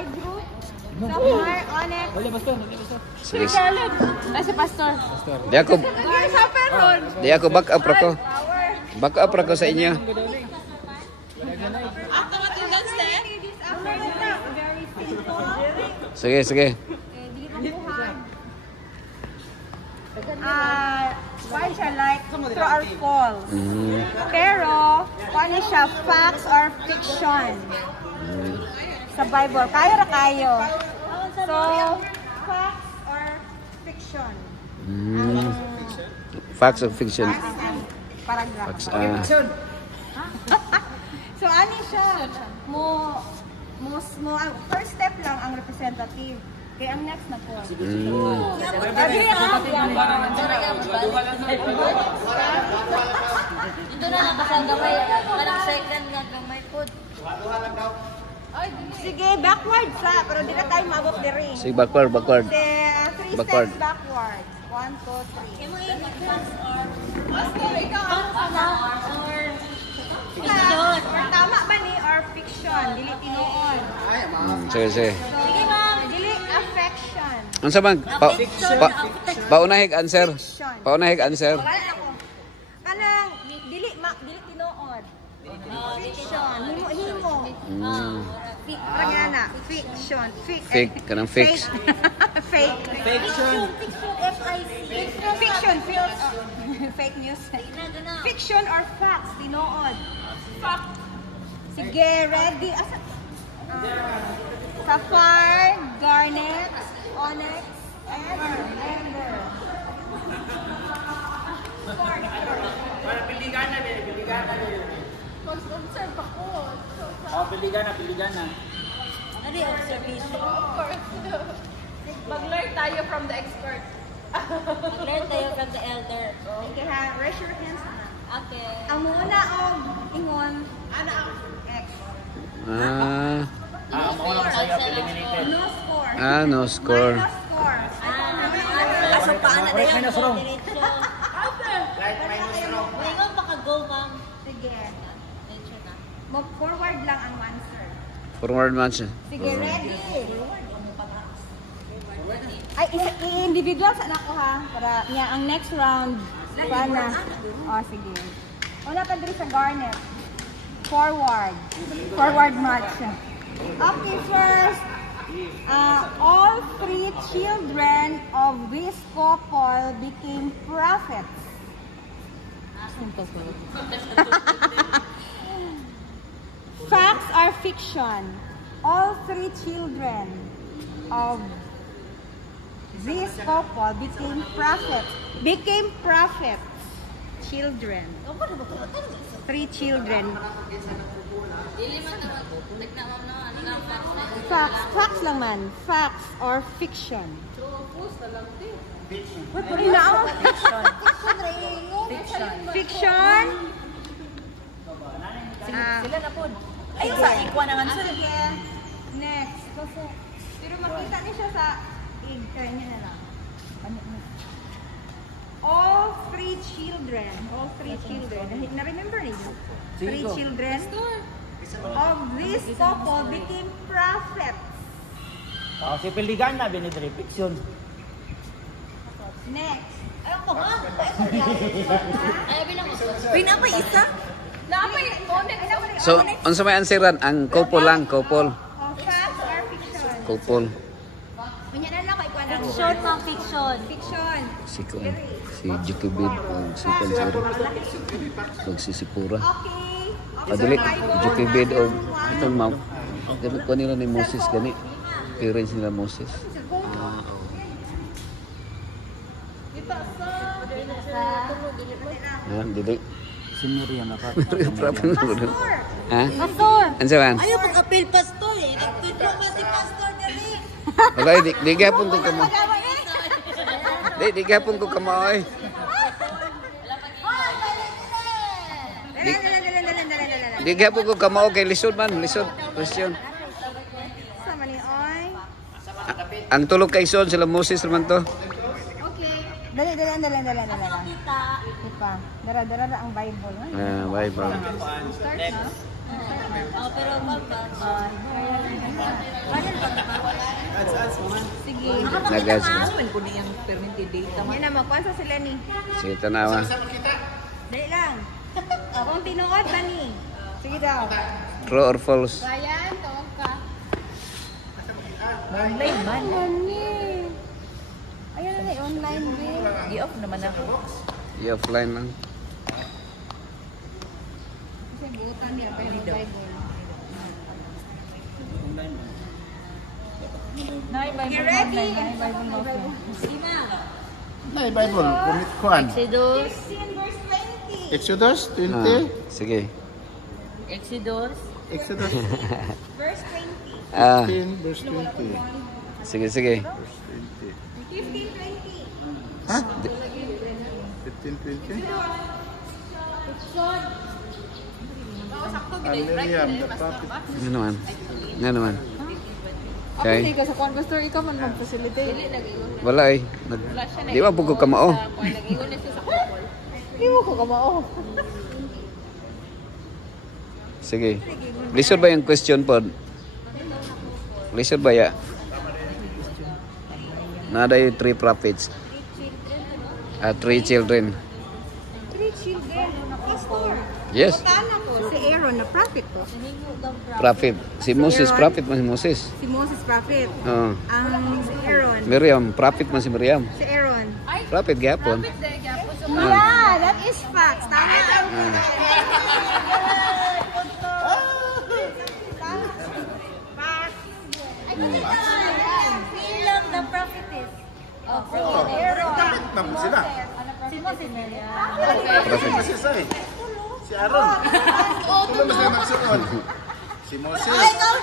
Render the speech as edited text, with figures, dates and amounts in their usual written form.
my group. Sapphire, Onyx. Sige. Nasa pastor. Di ako, Sapphire. di ako back up ra ko. Back up ra ko sa inyo. Sige, sige. Why siya like true or false? Pero, paano siya facts or fiction? Sa Bible, kayo ra kayo. So, facts or fiction? Facts or fiction? Paragraph. Facts, So, ano siya? First step lang ang representative. Kaya ang next na po. Ito na lang kasi ang gamay. Parang second nga gamay po. Sige, backward sa. Pero di na tayo mabot di rin. sige, backward, backward. Three Backward. steps backward. 1, 2, 3. Yung mga facts or fiction. Tama ba ni or fiction? Dili tinuon. Sige, sige. Sige ma'am. Dili affection. Ano sa bang? Paunahig answer. Paunahig answer. Wala ako. Kanang dili tinuon. Fiction. Himo. Rangana. Fiction. Fake, kanang fix. Fake. Fiction. F-I-C. Fiction. Fake news. Fiction or facts? Tinuod. Fact. Sige, ready. Sapphire, garnet, onyx, and amber. Para piligan na din. Mag-observe ako. Oh, piligan na. Ano yung observation? Mag-learn tayo from the expert. Mag-learn tayo from the elder. Okay ha, raise your hands na. Okay. Ang muna og ingon, ano ang X? Ako lang sa'yo, eliminated. No score. No score. Minus score. Asa paan na tayo? Minus wrong. Diretso. Right, minus wrong. Ngayon baka go ma'am. Sige. Diretso na. Mag-forward lang ang answer. Forward match. Sige, ready. Ay, i-individual sa anak ko ha. Para niya ang next round. Para. Oh, sige. Una pa dito sa garnet. Forward. Forward match. Okay, first. All 3 children of this couple became prophets. Facts are fiction. All 3 children of this couple became prophets. Became prophets. Children. 3 children. Facts. Facts lang man. Facts or fiction. Fiction. Sila na po. Ayun sa ikwa na nga. Sige. Next. Pero makita niyo siya sa turn niya na lang. All 3 children. Na-remember niyo? 3 children of this couple became prophets. Oh, si piligan na, binidri, fiction. Next. Ayun ko ha? Ay, bilang mo. Pinapay isa? So, unsa may answeran? Ang couple lang, couple. Facts or fiction? Couple. Ganyan na lang kay Kwan. Fiction ma'am, fiction. Fiction. Si Jukibid, si Pansero. Magsisipura. Okay. Padili, Jukibid o itong mount. Ganit ko nila ni Moses, gani. Parents nila Moses. Dili. Si Miriam na pa. Ha? Pastor! Ansa man? Ayaw mag-appeal pastor eh. Nagtudlo ba si pastor dali? Wala, di gapon ko kamo. Di gapon ko kamo oy. Di gapon ko kamo kay lisod man, lisod. Question. Sama ni Oy. Ang tulog kay Son sila Moses naman to. Okay. Dali. Kita. Ipa. Dara ang Bible. Bible. Start na. Oh, pero ma'am, Nagas. Asuan ko na yung permitted data. Yan na, magkwansa sila ni. Sige, tanawa. Dali lang. Akong tinuot ba ni? Sige daw. True or false? Ryan, tawag ka. Online man. Mani. Ayun na, online din. I-off naman ako. I-offline lang. Kasi buutan niya pa yung Bible. You ready? Nay, Bible, kumit kuan. Exodus. 16 verse 20. Exodus 20. Ah, sige. Exodus. Exodus Verse 20. Ah, 15, verse 20. sige, sige. Verse 20. 15, 20. Ha? 15, 20? And Miriam, the prophet. Ano naman? Ano naman? Okay. ka sa kwan, Pastor, ikaw man mag-facilitate. Wala eh. Di ba po ko kamao? Hindi mo ko kamao. Sige. Lisod ba yung question po? Lisod ba ya? Nada yung 3 prophets. 3 children. 3 children. Pastor. Yes. Tana ko, si Aaron na prophet ko. Prophet. Si Moses, prophet man si Moses. Si Moses prophet. Oo. Ang si Aaron. Miriam, prophet man si Miriam. Si Aaron. Prophet gapon. Yeah, that is facts. Tama. Bilang the prophetess. Oh, kapit na mo sila. Si Moses. Prophet. Kasi sa eh. Si Aaron. Tulo mas na magsuon. Si Moses. Si Aaron.